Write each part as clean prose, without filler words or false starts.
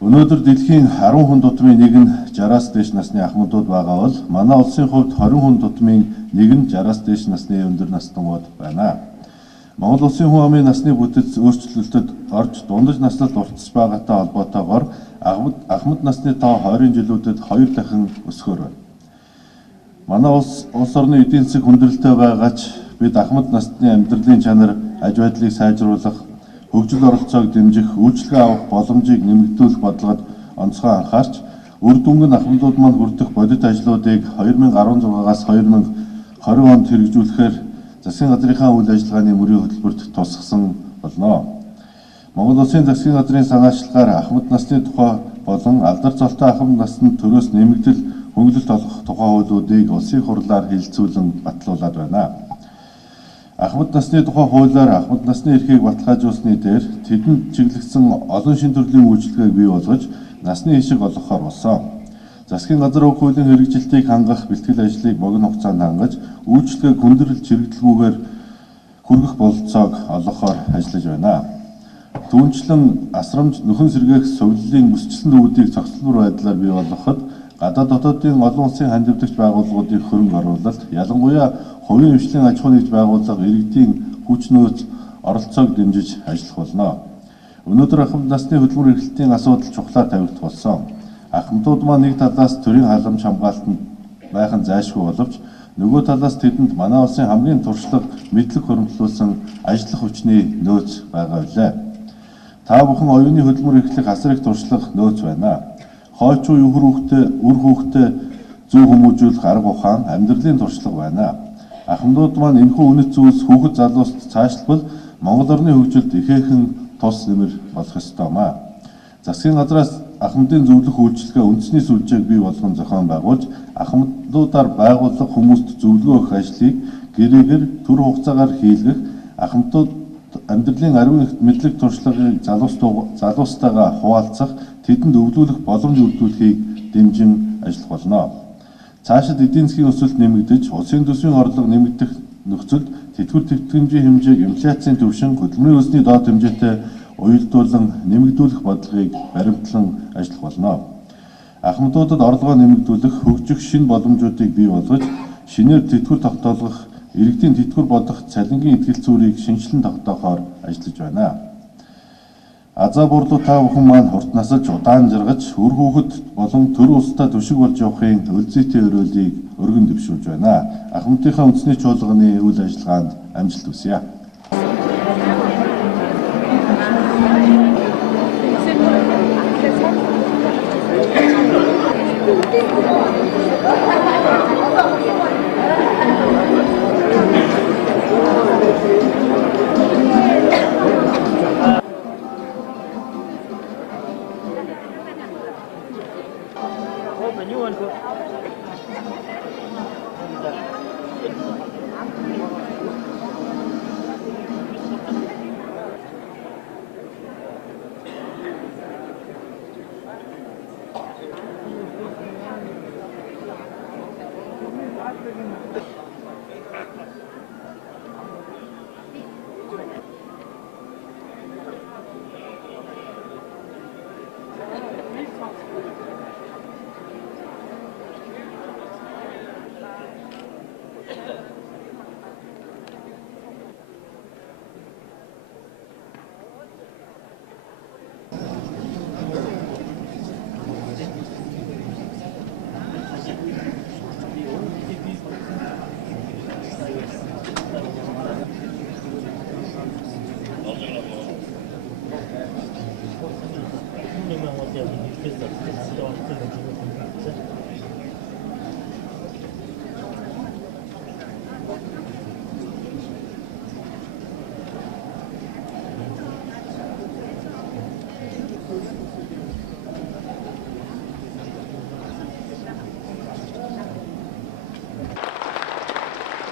Өнөөдөр дэлхийн 10 хүн дутмын нэг нь 60-аас дээш насны ахмадууд байгаа бол манай улсын хувьд 20 хүн дутмын нэг нь 60-аас дээш насны өндөр настангууд байна. Монгол улсын хүн амын насны бүтэц өөрчлөлтөд орж дундаж наслалд уртс байгаатай холбоотойгоор ахмад насны тоо 20 жилүүдэд 2 дахин өсгөр байна. Манай улс орны эдийн засаг хүндрэлтэй байгаач бид ахмад насны амьдралын чанар, аж байдлыг сайжруулах, хөгжил оролцоог дэмжих, үйлчлэгээ авах боломжийг нэмэгдүүлэх бодлогод онцгой анхаарч, үр дүнг нь ахмадууд манд хүрдэх бодит ажлуудыг 2016-аас 2020 онд хэрэгжүүлэхээр засгийн газрынхаа үйл ажиллагааны мөрийн хөтөлбөрт тусгасан болно. Монгол улсын засгийн газрын санаачлагаар ахмад насны тухай болон алдар цолтой ахмад насны төрөөс нэмэгдэл хөнгөлөлт олох тухай хуулиудыг улсын хурлаар хэлэлцүүлэн батлуулад байна. Ахмад насны тухай хуулиар ахмад насны эрхийг баталгаажуулсны дээр тэдэнд чиглэгдсэн олон шин төрлийн үйлчилгээг бий болгож насны хишиг олгохоор болсон. Засгийн газар уг хуулийн хэрэгжилтийг хангах бэлтгэл ажлыг богино хугацаанд хангаж үйлчилгээг хүндрэл чирэгдэлгүйгээр хүргэх бололцоог олгохоор ажиллаж байна. Түүнчлэн асрамж нөхөн сэргээх сувллын өсчлөн төвүүдийг цогцлбор байдлаар бий болгоход гадаад дотоодын олон улсын хандивдагч байгууллагуудын хөрөнгө оруулалт, ялангуяа хувийн хвшлийн аж ахуй нэгж байгууллага иргэдийн хүч нөөц оролцоог дэмжиж ажиллах болно. Өнөөдөр ахмад насны хөдөлмөр эрхлэлтийн асуудал чухлаар тавигдах болсон. Ахмадууд маань нэг талаас төрийн халамж хамгаалтанд байх нь зайлшгүй боловч нөгөө талаас тэдэнд манай улсын хамгийн туршлага, мэдлэг хуримтлуулсан ажиллах хүчний нөөц байгаа билээ. Та бүхэн оюуны хөдөлмөр эрхлэх асар их туршлага нөөц байна. Хойчуу үр хүүхдээ зөв хүмүүжүүлэх арга ухаан, амьдралын туршлага байна. Ахмадууд маань энэхүү үнэт зүйлс хүүхэд залууст цаашлбал Монгол орны хөгжилд ихээхэн тус нэмэр болох ёстой маа. Засгийн газраас ахмадын зөвлөх үйлчилгээ үндэсний сүлжээг бий болгон зохион байгуулж, ахмадуудаар байгууллага хүмүүст зөвлөгөө өгөх ажлыг гэрээгээр төр хугацаагаар хийлгэх, ахмадууд амьдралын ариун мэдлэг туршлагыг залуустайгаа хуваалцах, тэдэнд өвлүүлэх боломж өргөдүүлэхийг дэмжин ажиллах болно. Цаашид эдийн засгийн өсөлт нэмэгдэж, улсын төсвийн орлого нэмэгдэх нөхцөлд тэтгэвэр тэтгэмжийн хэмжээг инфляцийн түвшин, хөдөлмөрийн өсний доод хэмжээтэй уялдуулан нэмэгдүүлэх бодлогыг баримтлан ажиллах болно. Ахмадуудад орлогоо нэмэгдүүлэх, хөгжих шинэ боломжуудыг бий болгож, шинээр тэтгэвэр тогтоолгох, иргэдийн тэтгэвэр бодох цалингийн ихтгэл зүйрийг шинжилэн тогтоохоор ажиллаж байна. Азаа бурлуу та бүхэн маань хурд насаж удаан жаргаж, үр хүүхэд болон төр улстай түшиг болж явахын өлзийтэй өрөөлийг өргөн дэвшүүлж байна. Ахмадынхаа үндэсний чуулганы үйл ажиллагаанд амжилт хүсье.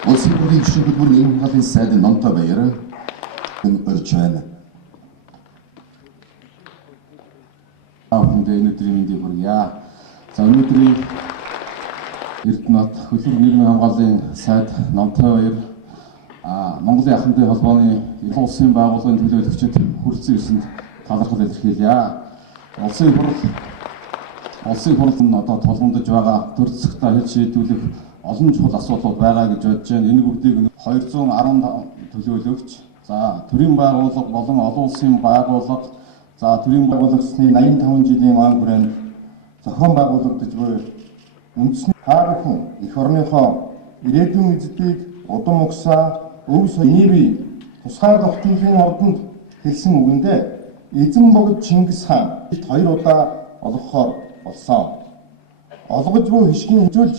Улсын бүрийн хвшин хөдөлмөр нийгэм хамгааллын сайдын номтой баяр өрж байна. Өнөөдрийн мэндийг хүргье. За өнөөдрийн Эрдэнэт хөдөлмөр нийгмийн хамгааллын сайд номтой баяр Монголын ахмадын холбооны олон улсын байгууллагын төлөөлөгчид хүрэлцэн ирсэнд талархал илэрхийлье. улсын хурал нь одоо тулгамдж байгаа төр засагтаа хэл шийдвүлэх олон чухал асуудлууд байгаа гэж бодож байна. Энэ бүгдийг 215 төлөөлөгч, за төрийн байгууллага болон олон улсын байгууллага, за төрийн байгууллагчны 85 жилийн он хүрээнд зохион байгуулагдаж буй үндэсний хаархан эх орныхоо ирээдүйн эзэдийг удам угсаа өв соёлын тусгай тогтнолын ордонд хэлсэн үгэндээ эзэн богд Чингис хаан 2 удаа олгохоор болсон. Олгож буй хишгийн хэмжүүлж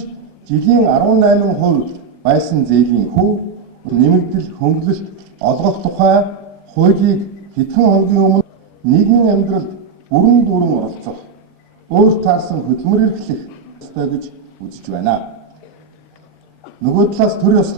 жилийн 18% байсан зээлийн хөв нэмэгдэл хөнгөлөлт олгох тухай хуулийг хэдхэн хоногийн өмнө нийгмийн амьдралд бүрэн дүүрэн оролцох, өөр таарсан хөдөлмөр эрхлэх ёстой гэж үзэж байна. Нөгөө талаас төр ёсны